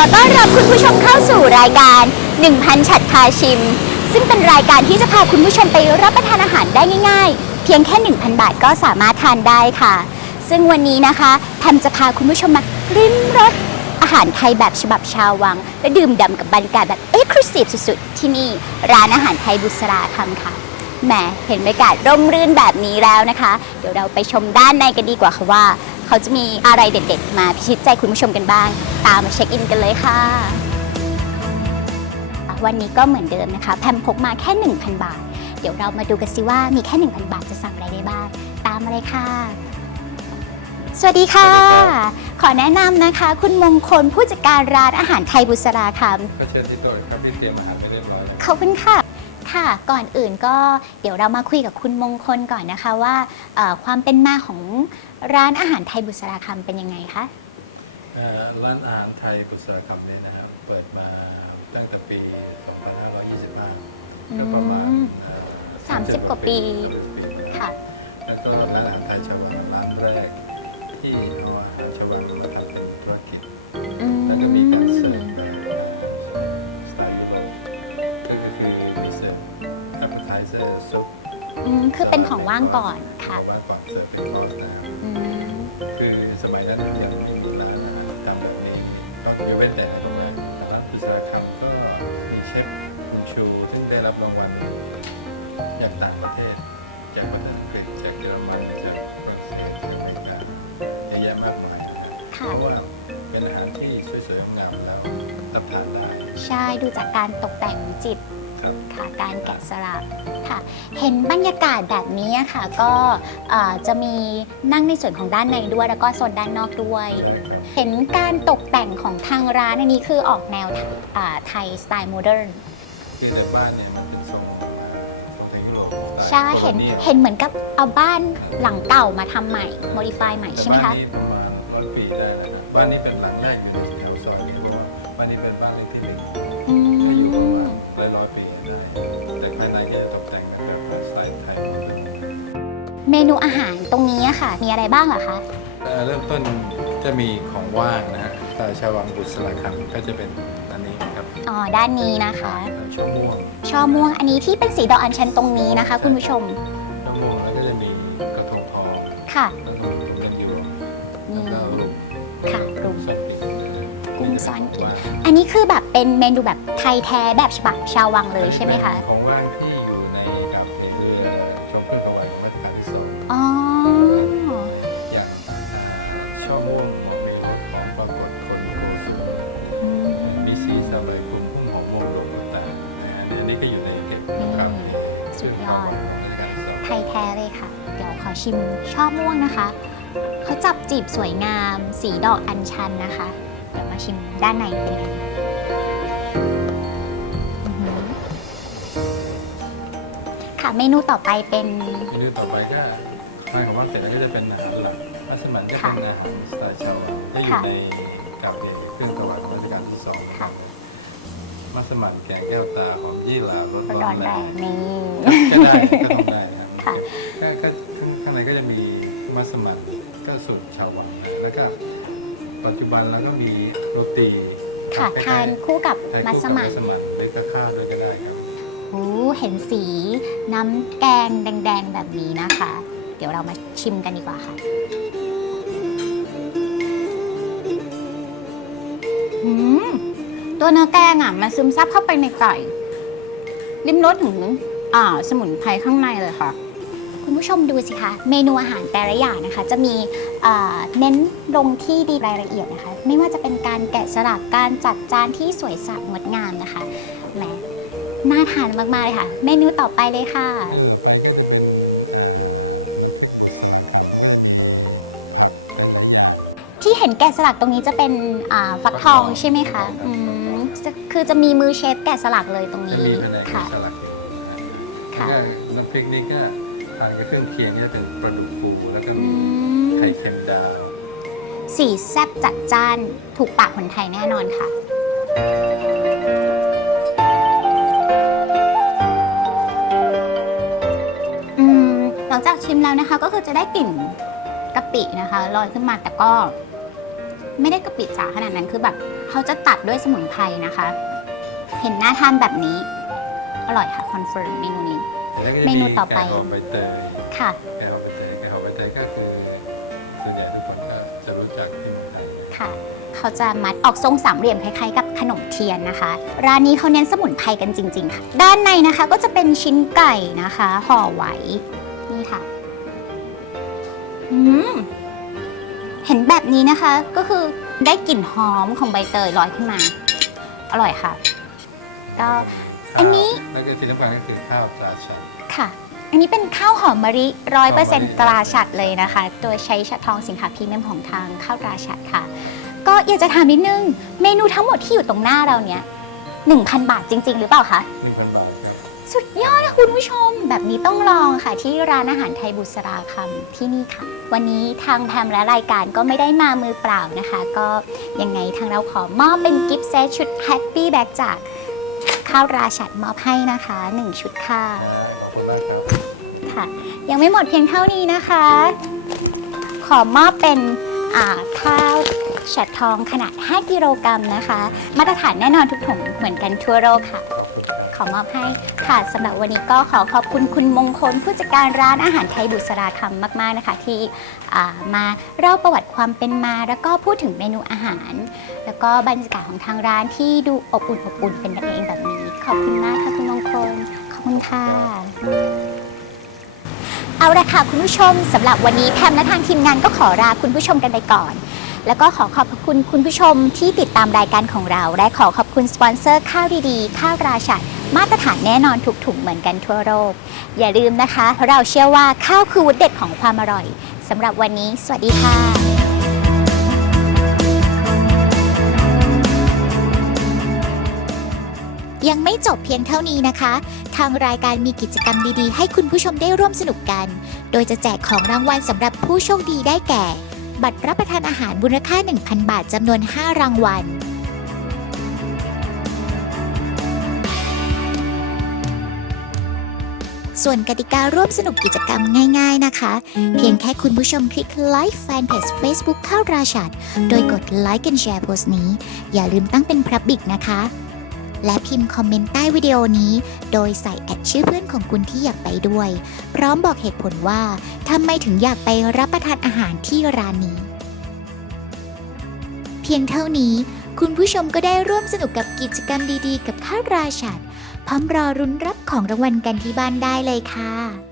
อต้อนรับคุณผู้ชมเข้าสู่รายการ 1000 ฉัดพาชิม ซึ่งเป็นรายการที่จะพาคุณผู้ชมไปรับประทานอาหารได้ง่ายๆ เพียงแค่ 1,000 บาทก็สามารถทานได้ค่ะ ซึ่งวันนี้นะคะแพมจะพาคุณผู้ชมมาริมรสอาหารไทยแบบฉบับชาววัง และดื่มด่ำกับบรรยากาศแบบเอ็กซ์คลูซีฟสุดๆ ที่นี่ร้านอาหารไทยบุษราคำค่ะแหมเห็นบรรยากาศร่มรื่นแบบนี้แล้วนะคะ เดี๋ยวเราไปชมด้านในกันดีกว่าค่ะว่า เขาจะมีอะไรเด็ด ๆ มาพิชิตใจคุณผู้ชมกันบ้าง ตามมาเช็คอินกันเลยค่ะ วันนี้ก็เหมือนเดิมนะคะ แพมพกมาแค่ 1,000 บาท เดี๋ยวเรามาดูกันสิว่ามีแค่ 1,000 บาทจะสั่งอะไรได้บ้าง ตามมาเลยค่ะ สวัสดีค่ะ ขอแนะนำนะคะ คุณมงคลผู้จัดการร้านอาหารไทยบุษราคำก็เชิญที่โต๊ะครับที่เตรียมอาหารไปเรียบร้อยแล้วขอบคุณค่ะ ค่ะก่อนอื่นก็เดี๋ยวเรามาคุยกับคุณมงคลก่อนนะคะว่าเอ่อความเป็นมาของ ร้านอาหารไทยบุษราคำเป็นยังไงคะ เอ่อร้านอาหารไทยบุษราคำนี้นะครับเปิดมาตั้งแต่ปี 2525ก็ประมาณอืมเอ่อสามสิบกว่าปี30ปี ค่ะ แล้วก็ร้านอาหารไทยชาววังร้านแรกที่เอาอาหารชาววังมาทำเป็นธุรกิจ คือเป็นของว่างก่อนค่ะเอาไว้ก่อนเสิร์ฟเป็นคอร์สนะครับอืมคือสมัยนั้นยังไม่มีร้านอาหารทำแบบนี้ก็ยกเว้นแต่ในโรงแรมร้านพิซซ่าคำก็มีเชฟคุณชู ซึ่งได้รับรางวัลจากต่างประเทศ จากประเทศอังกฤษจากเยอรมันจากฝรั่งเศสจากอเมริกาเยอะแยะมากมายนะครับเพค่ะ ราะว่าเป็นอาหารที่สวยๆงามๆแล้วรับทานได้ ใช่ดูจากการตกแต่งจิตครับ ค่ะการแกะสลักค่ะเห็นบรรยากาศแบบนี้ค่ะ ก็เอ่อจะมีนั่งในส่วนของด้านในด้วย แล้วก็โซนด้านนอกด้วยใช่ครับเห็นการตกแต่งของทางร้านอันนี้คือออกแนวอ่าไทยสไตล์โมเดิร์นคือในบ้านเนี่ยมันเป็นทรงอ่าทรงทางยุโรปสไตล์ใช่เห็นโคโลยลเห็นเหมือนกับเอาบ้านหลังเก่ามาทำใหม่โมดิฟายใหม่ใช่ไหมคะแต่บ้านนี้ประมาณร้อยปีได้นะครับบ้านนี้เป็นหลังแรกอยู่ในแถวซอยนี้เพราะว่าบ้านนี้เป็นบ้านเลขที่หนึ่งอืก็อยู่ ประมมาณร้อยร้อยปีได้แต่ภายในก็จะตกแต่งแบบสไตล์ไทยเมนูอาหารตรงนี้อะค่ะ มีอะไรบ้างเหรอคะเอ่อเริ่มต้นจะมีของว่างนะฮะสไตล์ชาววังบุษราคำก็จะเป็นอันนี้ครับอ๋อด้านนี้นะคะช่อม่วงช่อม่วงอันนี้ที่เป็นสีดอกอัญชันตรงนี้นะคะ คุณผู้ชมช่อม่วงแล้วก็จะมีกระทงทองค่ะ กุ้งซ้อนกิน อันนี้คือแบบเป็นเมนูแบบไทยแท้แบบฉบับชาววังเลยใช่ไหมคะ ของว่างที่อยู่ในกับในเรือชมเครื่องถวายของรัชกาลที่สองอ๋อ อย่างอ่าช่อม่วงหมอกมีรสของปรากฏคนโกสุมอืมมีสีสลายคุ้มพุ่มหอมม่วงดงต่างๆนะฮะอันนี้ก็อยู่ในเก็บครับสุดยอดรัชกาลที่สองไทยแท้เลยค่ะ เดี๋ยวขอชิมช่อม่วงนะคะ เขาจับจีบสวยงาม สีดอกอัญชันนะคะเดี๋ยวมา ชิมด้านในเป็นยังไงอื้อหือค่ะเมนูต่อไปเป็น เมนูต่อไปก็ทานของว่างเสร็จแล้วก็จะเป็นอาหารหลักมัสมั่นจะค่ะเป็นอาหารสไตล์ชาววังที่อยู่ค่ะในกับเด็กเครื่องถวายของรัชกาลที่สองนะคค่ะรับมัสมั่นแกงแก้วตาหอมยี่หร่ารสร้ร้ออนนแรแรงงนี่ก็ได้ก็ต้องได้นะครับค่ะก็ก็ข้างในก็จะมีมัสมั่นก็สูตรชาววังนะแล้วก็ปัจจุบันเราก็มีโร ตีค่ะใกล้ๆทานคู่กับใช้มัคู่สกับมั่นมัสมั่นหรือก็ข้าวด้วยก็ได้ครับโอ้เห็นสีน้ำแกงแดง ๆ แบบนี้นะคะ เดี๋ยวเรามาชิมกันดีกว่าค่ะอืมตัวเนื้อแกงอะมันซึมซับเข้าไปในไก่ ลิ้มรสถึงอ่าสมุนไพรข้างในเลยค่ะ คุณผู้ชมดูสิคะ เมนูอาหารแต่ละอย่างนะคะ จะมีอ่าเน้นลงที่ดีรายละเอียดนะคะ ไม่ว่าจะเป็นการแกะสลักการจัดจานที่สวยสดงดงามนะคะแหมน่าทานมากๆเลยค่ะ เมนูต่อไปเลยค่ะที่เห็นแกะสลักตรงนี้จะเป็นอ่าฟักทองใช่ไหมคะอืมจะคือจะมีมือเชฟแกะสลักเลยตรงจะนี้มีแผนกค่ะสลักอยู่นะค่ะแล้วก็น้ำพริกนี่ก็ ทานกับเครื่องเคียงก็จะเป็นปลาดุกฟูแล้วก็อืมีมไข่เค็มดาวสีแซ่บจัดจ้านถูกปากคนไทยแน่นอนค่ะ อืมหลังจากชิมแล้วนะคะ ก็คือจะได้กลิ่นกะปินะคะลอยขึ้นมาแต่ก็ ไม่ได้กะปิจ๋าขนาดนั้นคือแบบเขาจะตัดด้วยสมุนไพรนะคะ เห็นหน้าทานแบบนี้ อร่อยค่ะ คอนเฟิร์มเมนูนี้ แล้วก็จะเมนูต่อไป แกงหอมใบเตยค่ะ แกงหอมใบเตยแกงหอมใบเตยก็คือส่วนใหญ่ทุกคนก็จะรู้จักที่เมืองไทยค่ะ เขาจะมัดออกทรงสามเหลี่ยมคล้ายๆกับขนมเทียนนะคะ ร้านนี้เขาเน้นสมุนไพรกันจริง ๆ ค่ะ ด้านในนะคะก็จะเป็นชิ้นไก่นะคะห่อไว้ นี่ค่ะ อืม เห็นแบบนี้นะคะ ก็คือได้กลิ่นหอมของใบเตยลอยขึ้นมา อร่อยค่ะ ก็ อันนี้ แล้วก็ที่สำคัญก็คือข้าวตราชัน ค่ะ อันนี้เป็นข้าวหอมมะลิร้อยเปอร์เซ็นต์หอมมะลิตราชัดเลยนะคะ โดยใช้ชะทองสินค้าพรีเมียมของทางข้าวตราชัดค่ะ ก็อยากจะถามนิดนึง เมนูทั้งหมดที่อยู่ตรงหน้าเราเนี้ย1,000 บาทจริง ๆ หรือเปล่าคะ หนึ่งพันบาทครับ สุดยอดนะคุณผู้ชม แบบนี้ต้องลองค่ะ ที่ร้านอาหารไทยบุษราคำที่นี่ค่ะ วันนี้ทางแพมและรายการก็ไม่ได้มามือเปล่านะคะ ก็ยังไงทางเราขอมอบเป็นกิฟต์เซตชุดแฮปปี้แบ็กจาก ข้าวราชัดมอบให้นะคะ 1 ชุดค่ะขอบคุณมากครับค่ะ ยังไม่หมดเพียงเท่านี้นะคะ ขอมอบเป็นอ่าข้าวฉัดทองขนาด 5 กิโลกรัมนะคะ มาตรฐานแน่นอนทุกถุงเหมือนกันทั่วโลกค่ะขอบคุณครับขอมอบให้ค่ะสำหรับวันนี้ก็ขอขอบคุณคุณมงคล ผู้จัดการร้านอาหารไทยบุษราคำมาก ๆนะคะ ที่อ่ามาเล่าประวัติความเป็นมา แล้วก็พูดถึงเมนูอาหาร แล้วก็บรรยากาศของทางร้านที่ดูอบอุ่นอบอุ่นเป็นกันเองแบบนี้ ขอบคุณมากค่ะคุณมงคล ขอบคุณค่ะ เอาละค่ะคุณผู้ชมสำหรับวันนี้แพมและทางทีมงานก็ขอลาคุณผู้ชมกันไปก่อน แล้วก็ขอขอบคุณคุณผู้ชมที่ติดตามรายการของเรา และขอขอบคุณสปอนเซอร์ข้าวดีๆ ข้าวราชัดมาตรฐานแน่นอนทุกถุงเหมือนกันทั่วโลกอย่าลืมนะคะเราะเราเชื่อว่าข้าวคือวุฒิเด็ดของความอร่อยสำหรับวันนี้ สวัสดีค่ะ ยังไม่จบเพียงเท่านี้นะคะ ทางรายการมีกิจกรรมดีๆ ให้คุณผู้ชมได้ร่วมสนุกกัน โดยจะแจกของรางวัลสำหรับผู้โชคดีได้แก่ บัตรรับประทานอาหารมูลค่า 1,000 บาทจำนวน 5 รางวัล ส่วนกติการ่วมสนุกกิจกรรมง่าย ๆนะคะ เพียงแค่คุณผู้ชมคลิกไลค์แฟนเพจ Facebook ข้าวราชัดโดยกดไลค์กันแชร์โพสต์นี้ อย่าลืมตั้งเป็นพระบิกนะคะ และพิมพ์คอมเมนต์ใต้วิดีโอนี้ โดยใส่แอดชื่อเพื่อนของคุณที่อยากไปด้วย พร้อมบอกเหตุผลว่าทำไมถึงอยากไปรับประทานอาหารที่ร้านนี้ เพียงเท่านี้ คุณผู้ชมก็ได้ร่วมสนุกกับกิจกรรมดีๆ กับข้าวราชัดพร้อมรอรุ้นรับของรางวัลกันที่บ้านได้เลยค่ะ